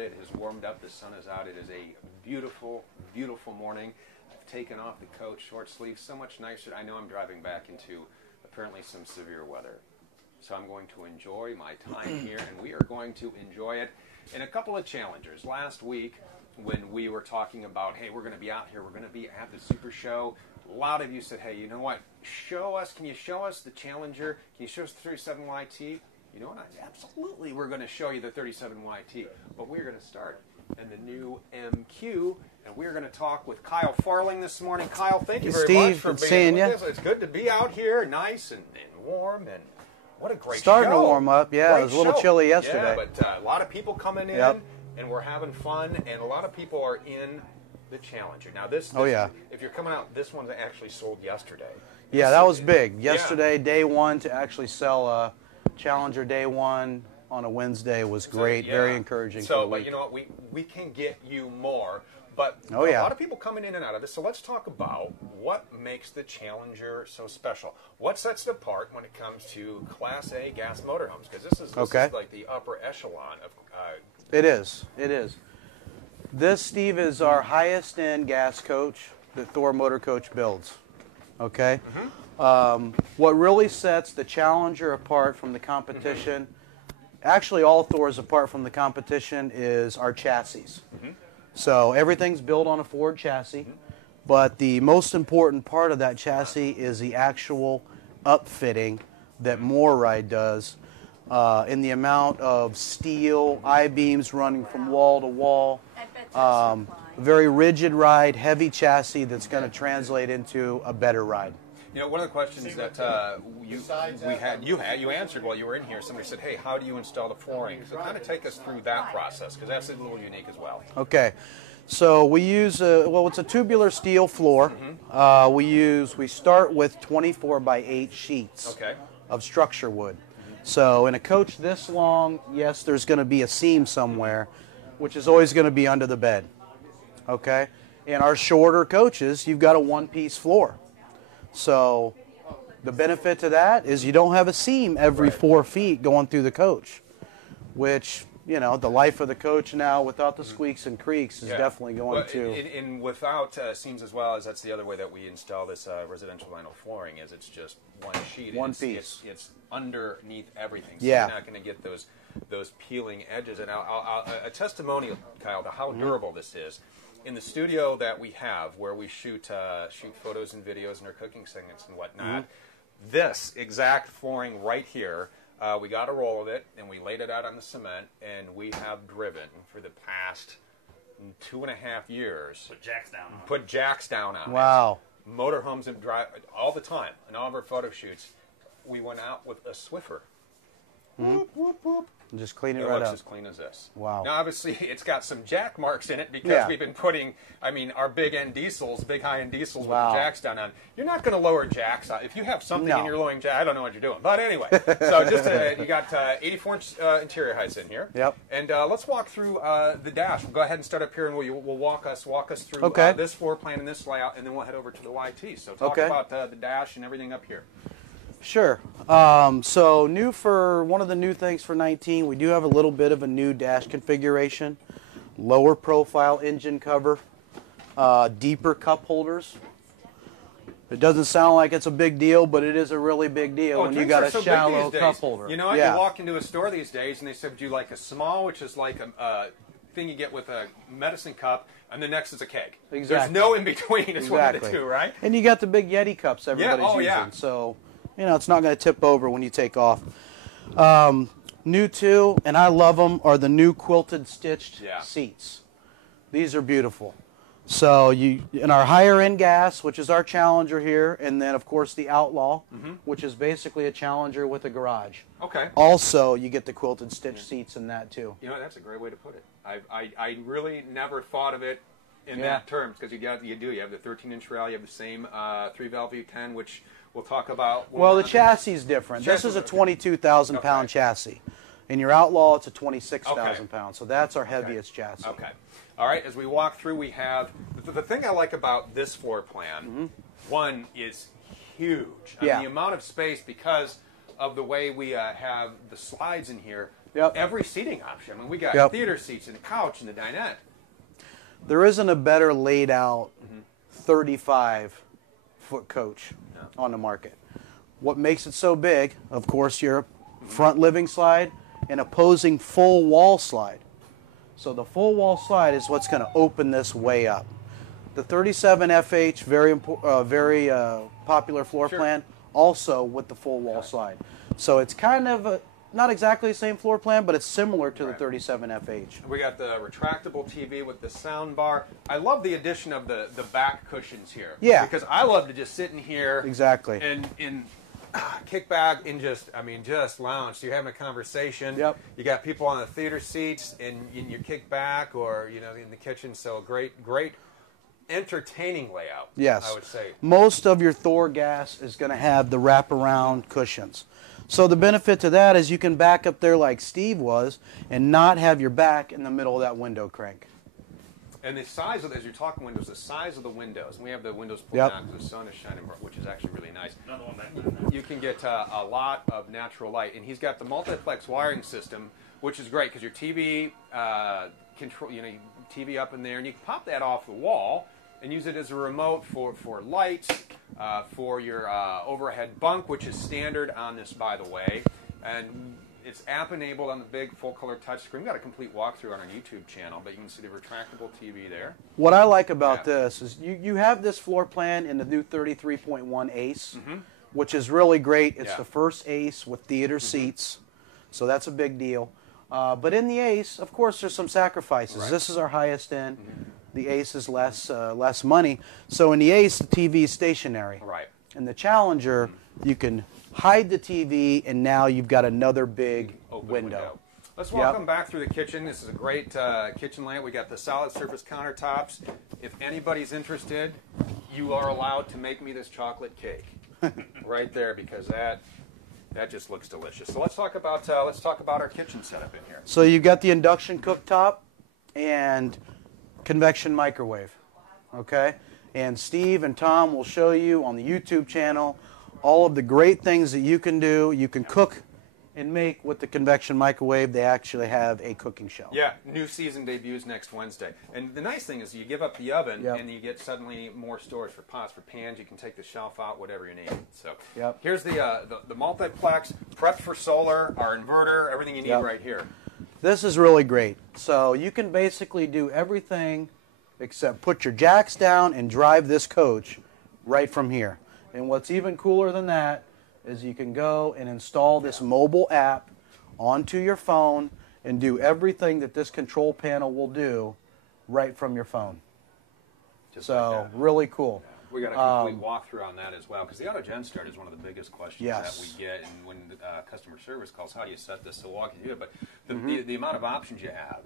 Florida. It has warmed up. The sun is out. It is a beautiful, beautiful morning. I've taken off the coat, short sleeves, so much nicer. I know I'm driving back into apparently some severe weather. So I'm going to enjoy my time here, and we are going to enjoy it in a couple of challengers. Last week, when we were talking about, hey, we're going to be out here, we're going to be at the Super Show, a lot of you said, hey, you know what, can you show us the Challenger? Can you show us the 37YT? You know what, absolutely we're going to show you the 37YT, but we're going to start in the new MQ, and we're going to talk with Kyle Farling this morning. Kyle, thank you very much for being with us. It's good to be out here, nice and warm, and what a great show. Starting to warm up, yeah. It was a little chilly yesterday. Yeah, but a lot of people coming in, and we're having fun, and a lot of people are in the Challenger. Now, this if you're coming out, this one actually sold yesterday. Yeah, that was big. Yesterday, day one, to actually sell a Challenger day one on a Wednesday was great, very encouraging. So, but you know what, we can get you more. But a lot of people coming in and out of this. So let's talk about what makes the Challenger so special. What sets it apart when it comes to Class A gas motorhomes? Because this is like the upper echelon of... It is. It is. This, Steve, is our highest end gas coach that Thor Motor Coach builds. Okay? What really sets the Challenger apart from the competition, actually all Thors apart from the competition, is our chassis. So everything's built on a Ford chassis, but the most important part of that chassis is the actual upfitting that MoreRide does in the amount of steel, I-beams running from wall to wall, very rigid ride, heavy chassis that's going to translate into a better ride. You know, one of the questions that you answered while you were in here, somebody said, hey, how do you install the flooring? So kind of take us through that process, because that's a little unique as well. Okay. So we use, it's a tubular steel floor. We start with 24 by 8 sheets of structure wood. So in a coach this long, yes, there's going to be a seam somewhere, which is always going to be under the bed. Okay? In our shorter coaches, you've got a one-piece floor. So the benefit to that is you don't have a seam every 4 feet going through the coach, which, you know, the life of the coach now without the squeaks and creaks is definitely going to... And without seams as well, as that's the other way that we install this residential vinyl flooring, is it's just one sheet. One piece. It's underneath everything, so you're not going to get those peeling edges. And a testimonial, Kyle, to how durable this is. In the studio that we have, where we shoot photos and videos and our cooking segments and whatnot, this exact flooring right here, we got a roll of it, and we laid it out on the cement, and we have driven for the past 2.5 years. Put jacks down on Wow. it. Motorhomes and drive all the time. In all of our photo shoots, we went out with a Swiffer. Whoop, whoop, whoop. Just clean it right up. It up. looks as clean as this. Wow. Now, obviously, it's got some jack marks in it because we've been putting, our big-end diesels, big high-end diesels with the jacks down on. You're not going to lower jacks. If you have something in your lowering jack, I don't know what you're doing. But anyway, so just you got 84-inch interior heights in here. Yep. And let's walk through the dash. We'll go ahead and start up here, and we'll walk us through this floor plan and this layout, and then we'll head over to the YT. So talk about the dash and everything up here. Sure. So one of the new things for 19, we do have a little bit of a new dash configuration. Lower profile engine cover, deeper cup holders. It doesn't sound like it's a big deal, but it is a really big deal when you got a shallow cup holder. You know what? You walk into a store these days and they say, do you like a small, which is like a thing you get with a medicine cup, and the next is a keg. Exactly. There's no in between. It's one of the two, right? And you got the big Yeti cups everybody's using. So, you know, it's not going to tip over when you take off. New too, and I love them, are the new quilted stitched seats. These are beautiful. So in our higher end gas, which is our Challenger here, and then of course the Outlaw, which is basically a Challenger with a garage. Okay. Also, you get the quilted stitch seats in that too. You know, that's a great way to put it. I really never thought of it in that terms, because you have the 13-inch rail, you have the same 3-valve V10, which we'll talk about. Well, the chassis is different. This is a 22,000 pound chassis. In your Outlaw, it's a 26,000 pounds. So that's our heaviest chassis. Okay. All right, as we walk through, we have, the thing I like about this floor plan, one is huge. I mean, the amount of space, because of the way we have the slides in here, Yep. every seating option. I mean, we got Yep. theater seats and a couch and the dinette. There isn't a better laid out 35-foot coach on the market. What makes it so big, of course, your front living slide and opposing full wall slide. So the full wall slide is what's going to open this way up. The 37 FH, very popular floor plan, also with the full wall slide. So it's kind of not exactly the same floor plan, but it's similar to the 37 FH. We got the retractable TV with the sound bar. I love the addition of the back cushions here. Yeah. Because I love to just sit in here. Exactly. And kick back and just lounge. So you're having a conversation. Yep. You got people on the theater seats and you kick back or, in the kitchen. So great entertaining layout. Yes. I would say. Most of your Thor gas is going to have the wraparound cushions. So the benefit to that is you can back up there like Steve was and not have your back in the middle of that window crank. And the size of, as you're talking windows, the size of the windows. And we have the windows pulled down because the sun is shining, which is actually really nice. You can get a lot of natural light. And he's got the multiplex wiring system, which is great because your TV control, TV up in there, and you can pop that off the wall and use it as a remote for lights, for your overhead bunk, which is standard on this, by the way. And it's app-enabled on the big full-color touchscreen. We've got a complete walkthrough on our YouTube channel, but you can see the retractable TV there. What I like about this is you have this floor plan in the new 33.1 Ace, which is really great. It's the first Ace with theater seats, so that's a big deal. But in the Ace, of course, there's some sacrifices. This is our highest end. The Ace is less money. So in the Ace, the TV is stationary. Right. In the Challenger, you can hide the TV, and now you've got another big window. Let's walk them back through the kitchen. This is a great kitchen layout. We got the solid surface countertops. If anybody's interested, you are allowed to make me this chocolate cake right there because that just looks delicious. So let's talk about our kitchen setup in here. So you've got the induction cooktop and convection microwave, okay? And Steve and Tom will show you on the YouTube channel all of the great things that you can do. You can cook and make with the convection microwave. They actually have a cooking shelf. Yeah, new season debuts next Wednesday. And the nice thing is you give up the oven and you get suddenly more storage for pots, for pans. You can take the shelf out, whatever you need. So here's the multiplex, prepped for solar, our inverter, everything you need right here. This is really great. So you can basically do everything except put your jacks down and drive this coach right from here. And what's even cooler than that is you can go and install this mobile app onto your phone and do everything that this control panel will do right from your phone. So really cool. We got a complete walkthrough on that as well, because the auto gen start is one of the biggest questions that we get, and when customer service calls, how do you set this? So we'll walk you through it, but the amount of options you have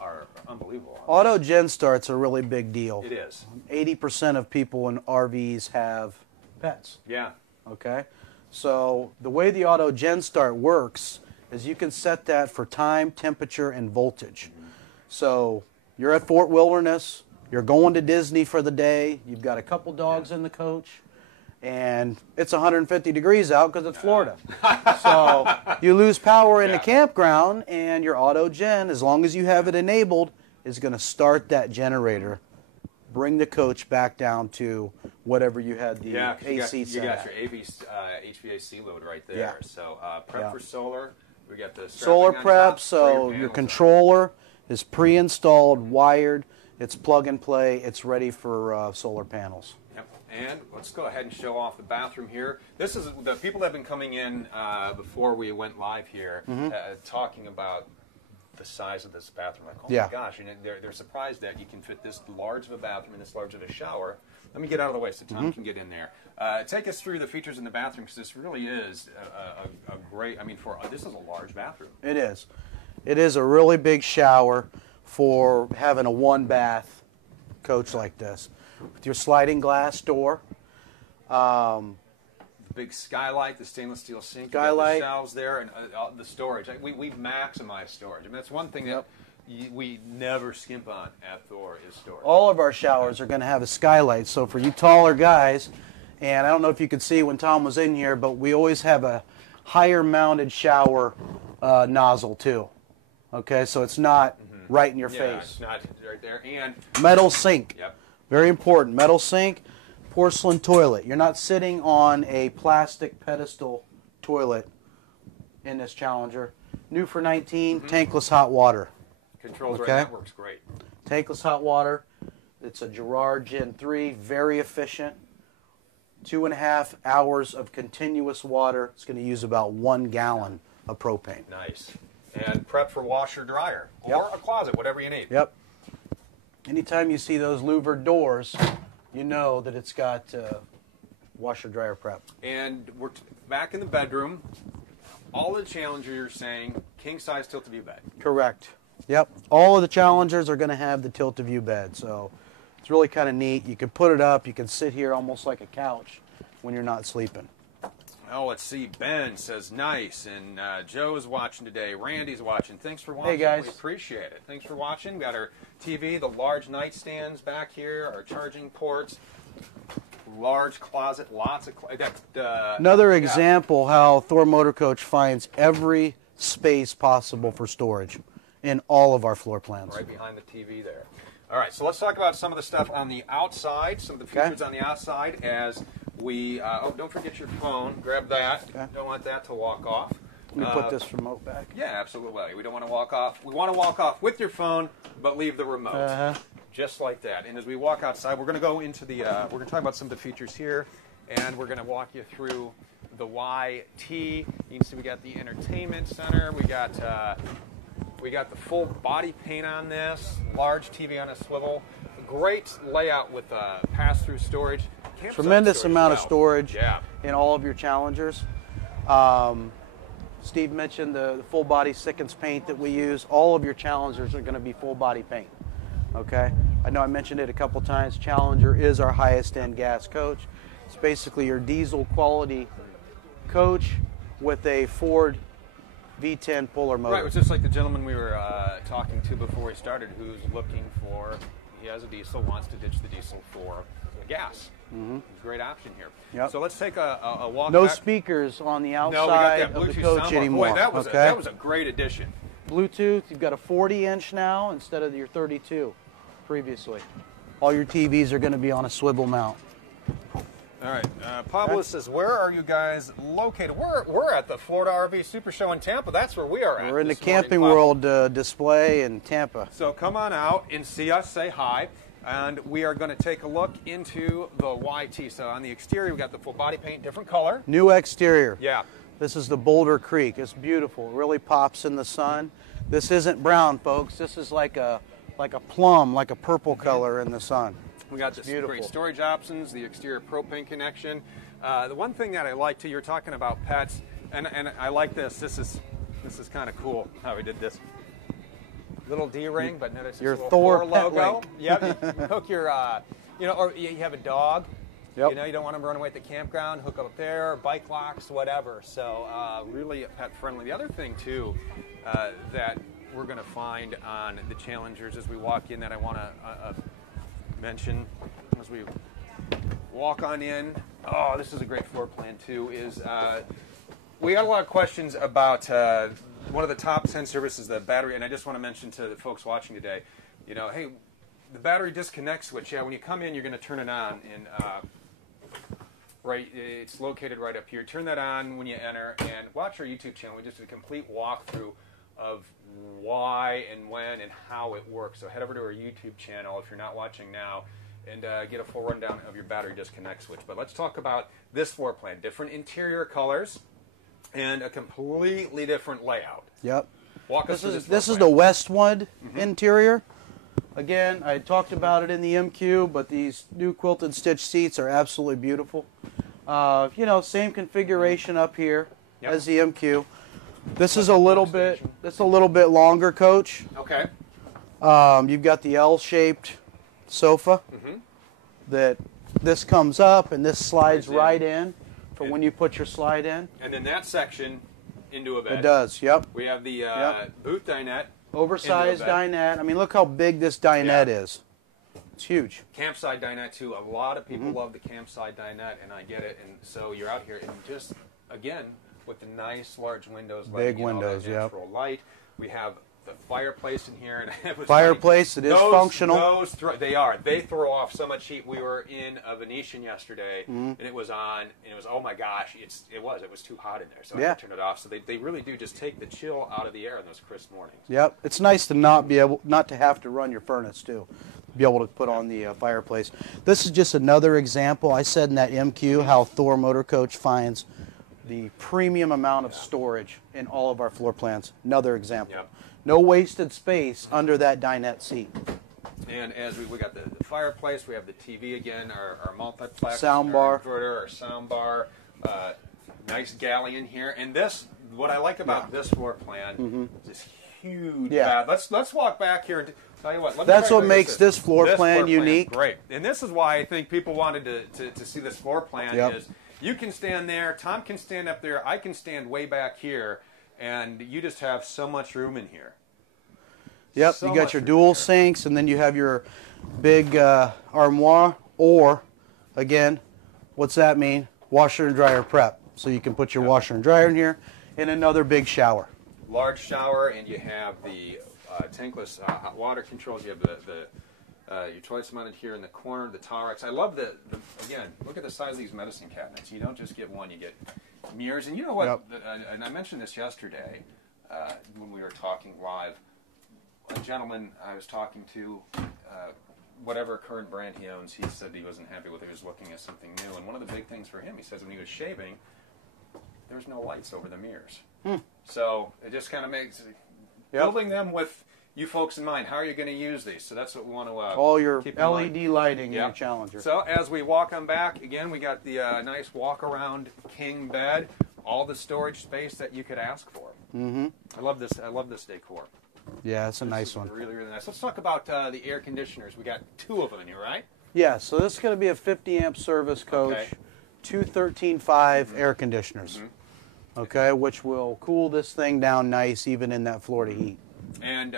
are unbelievable. Auto gen start's a really big deal. It is. 80% of people in RVs have pets. Yeah. Okay? So the way the auto gen start works is you can set that for time, temperature, and voltage. So you're at Fort Wilderness, you're going to Disney for the day, you've got a couple dogs in the coach, and it's 150 degrees out because it's Florida. So you lose power in the campground, and your auto gen, as long as you have it enabled, is going to start that generator, bring the coach back down to whatever you had the AC set. You got your HVAC load right there. Yeah. So prep for solar. We got the solar prep, top, so your controller is pre-installed, wired. It's plug and play. It's ready for solar panels. Yep. And let's go ahead and show off the bathroom here. This is the people that have been coming in before we went live here, talking about the size of this bathroom. Like, oh my gosh, and they're surprised that you can fit this large of a bathroom and this large of a shower. Let me get out of the way so Tom can get in there. Take us through the features in the bathroom, because this really is a great. I mean, this is a large bathroom. It is. It is a really big shower for having a one-bath coach like this, with your sliding glass door. The big skylight, the stainless steel sink, the shelves there, and the storage. We've maximized storage. I mean, that's one thing that we never skimp on at Thor is storage. All of our showers are going to have a skylight, so for you taller guys, and I don't know if you could see when Tom was in here, but we always have a higher mounted shower nozzle too. Okay, so it's not right in your Yeah, face. it's not right there. And Metal sink. yep. Very important. Metal sink, porcelain toilet. You're not sitting on a plastic pedestal toilet in this Challenger. New for 19, tankless hot water. Controls Okay. right, that works great. Tankless hot water. It's a Girard Gen 3, very efficient. 2.5 hours of continuous water. It's going to use about 1 gallon of propane. Nice. And prep for washer dryer or Yep. a closet, whatever you need. Yep. Anytime you see those louvered doors, you know that it's got washer dryer prep. And we're back in the bedroom. All the Challenger you're saying, king size tilt-a-view bed. Correct. Yep. All of the Challengers are going to have the tilt-a-view bed, so it's really kind of neat. You can put it up. You can sit here almost like a couch when you're not sleeping. Oh, let's see. Ben says nice, and Joe's watching today. Randy's watching. Thanks for watching. Hey, guys. We appreciate it. Thanks for watching. We got our TV, the large nightstands back here, our charging ports, large closet, lots of Another yeah. example how Thor Motor Coach finds every space possible for storage in all of our floor plans. Right behind the TV there. All right, so let's talk about some of the stuff on the outside, some of the features on the outside as we, oh, don't forget your phone. Grab that. Okay. Don't want that to walk off. Let me put this remote back. Yeah, absolutely. We don't want to walk off. We want to walk off with your phone, but leave the remote. Just like that. And as we walk outside, we're going to go into the, we're going to talk about some of the features here, and we're going to walk you through the YT. You can see we got the entertainment center. We got the full body paint on this, large TV on a swivel. Great layout with pass-through storage. Campsite Tremendous storage amount as of well. storage Yeah. in all of your Challengers. Steve mentioned the full body Sickens paint that we use. All of your Challengers are going to be full body paint. Okay? I know I mentioned it a couple times. Challenger is our highest end gas coach. It's basically your diesel quality coach with a Ford V10 Polar motor. Right, it was just like the gentleman we were talking to before we started who's looking for, he has a diesel, wants to ditch the diesel for gas. Great option here. Yep. So let's take a walk No back. speakers on the No, we got outside that of the Bluetooth coach soundbar. anymore. Boy, that was, okay? that was a great addition. Bluetooth, you've got a 40-inch now instead of your 32 previously. All your TVs are going to be on a swivel mount. All right, Pablo says, where are you guys located? We're at the Florida RV Super Show in Tampa. That's where we are at. We're in the this morning, Camping Pablo. World display in Tampa. So come on out and see us, say hi, and we are going to take a look into the YT. So on the exterior, we got the full body paint, different color. New exterior. Yeah. This is the Boulder Creek. It's beautiful. It really pops in the sun. This isn't brown, folks. This is like a plum, like a purple color in the sun. We got this beautiful. great storage options, the exterior propane connection. The one thing that I like too, you're talking about pets, and I like this. This is kind of cool how we did this. Little D-ring, but notice Your this little Thor Thor pet logo. link. Yep, you hook your, or you have a dog. Yep. You know, you don't want them to run away at the campground, hook up there, bike locks, whatever. So really pet friendly. The other thing too that we're going to find on the Challengers as we walk in that I want to mention as we walk on in. Oh, this is a great floor plan too. Is we got a lot of questions about one of the top 10 services, the battery, and I just want to mention to the folks watching today, you know, hey, the battery disconnect switch. Yeah, when you come in, you're going to turn it on, and right, it's located right up here. Turn that on when you enter, and watch our YouTube channel. We just did a complete walkthrough of why and when and how it works. So head over to our YouTube channel if you're not watching now and get a full rundown of your battery disconnect switch. But let's talk about this floor plan. Different interior colors and a completely different layout. Yep. Walk us through This is the Westwood interior. Again, I talked about it in the MQ, but these new quilted stitch seats are absolutely beautiful. You know, same configuration up here as the MQ. This is a little bit longer, Coach. Okay. You've got the L-shaped sofa that this comes up and this slides right in for when you put your slide in. And then that section into a bed. It does, yep. We have the booth dinette. Oversized dinette. I mean, look how big this dinette is. It's huge. Campsite dinette too. A lot of people love the campsite dinette, and I get it. And so you're out here, and just again, with the nice large windows, Big letting in all that windows, yep. natural light. We have the fireplace in here, and it was Fireplace, funny. it is functional. They throw off so much heat. We were in a Venetian yesterday, and it was on, and it was, oh my gosh, it was too hot in there, so I had to turn it off. So they really do just take the chill out of the air in those crisp mornings. Yep, it's nice to not to have to run your furnace too. Be able to put on the fireplace. This is just another example. I said in that MQ how Thor Motor Coach finds the premium amount of storage in all of our floor plans. Another example. Yep. No wasted space under that dinette seat. And as we got the fireplace, we have the TV again, our multiplex, Sound bar. our inverter, our sound bar, nice galley in here. And this, what I like about this floor plan is this huge bath. Let's walk back here and tell you what. That's what makes this floor plan unique. Great. And this is why I think people wanted to see this floor plan is you can stand there, Tom can stand up there, I can stand way back here, and you just have so much room in here. Yep, you got your dual sinks, and then you have your big armoire, or, again, what's that mean? Washer and dryer prep. So you can put your washer and dryer in here, and another big shower. Large shower, and you have the tankless hot water controls. You have your choice mounted here in the corner, the Taurus. I love again, look at the size of these medicine cabinets. You don't just get one, you get mirrors. And you know what, and I mentioned this yesterday when we were talking live. A gentleman I was talking to, whatever current brand he owns, he said he wasn't happy with it. He was looking at something new. And one of the big things for him, he says when he was shaving, there's no lights over the mirrors. So it just kind of makes building them with you folks in mind. How are you going to use these? So that's what we want to all your keep LED lighting in your Challenger. So as we walk on back, again, we got the nice walk-around king bed, all the storage space that you could ask for. I love this. I love this decor. Yeah, it's a nice one. Really, really nice. Let's talk about the air conditioners. We got 2 of them in here, right? Yeah, so this is going to be a 50-amp service coach, 2 13.5 air conditioners, okay, which will cool this thing down nice even in that Florida heat. And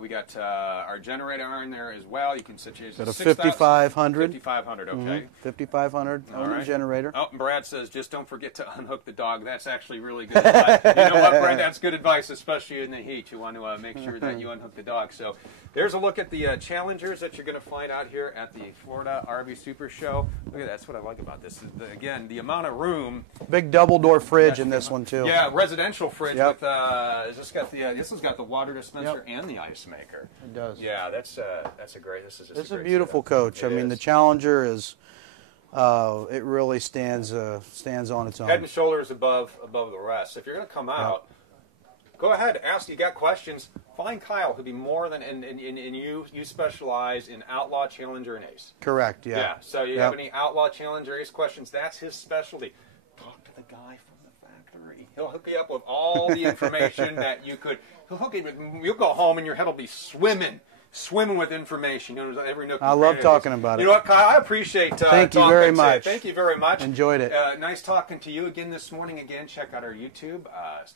we got our generator in there as well. You can set it got a 5500. 5500, okay. 5500 on the generator. Oh, and Brad says, just don't forget to unhook the dog. That's actually really good advice. You know what, Brad? That's good advice, especially in the heat. You want to make sure that you unhook the dog. So there's a look at the Challengers that you're going to find out here at the Florida RV Super Show. Look at that. That's what I like about this. Again, the amount of room. Big double door fridge in this one, too. Yeah, residential fridge with this has got the water dispenser and the ice maker. It does. Yeah, that's a great. This is just a beautiful coach. I mean, the Challenger is it really stands on its own. Head and shoulders above the rest. If you're going to come out, go ahead, ask. You got questions? Find Kyle, who'd be more than and you specialize in Outlaw, Challenger, and Ace. Correct. Yeah. Yeah. So you have any Outlaw, Challenger, Ace questions? That's his specialty. Talk to the guy from the factory. He'll hook you up with all the information that you could. You'll go home and your head will be swimming with information. You know, every nook. I love talking about it. You know what, Kyle? I appreciate Thank you very much. Thank you very much. Enjoyed it. Nice talking to you again this morning. Again, check out our YouTube.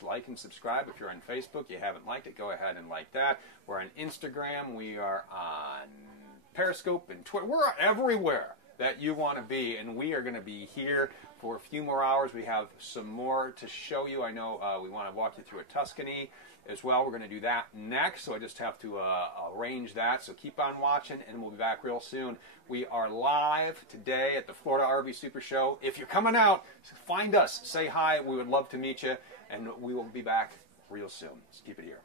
Like and subscribe. If you're on Facebook, you haven't liked it, go ahead and like that. We're on Instagram. We are on Periscope and Twitter. We're everywhere that you want to be, and we are going to be here for a few more hours. We have some more to show you. I know we want to walk you through a Tuscany as well. We're going to do that next, so I just have to arrange that. So keep on watching, and we'll be back real soon. We are live today at the Florida RV Super Show. If you're coming out, find us, say hi. We would love to meet you, and we will be back real soon. Let's keep it here.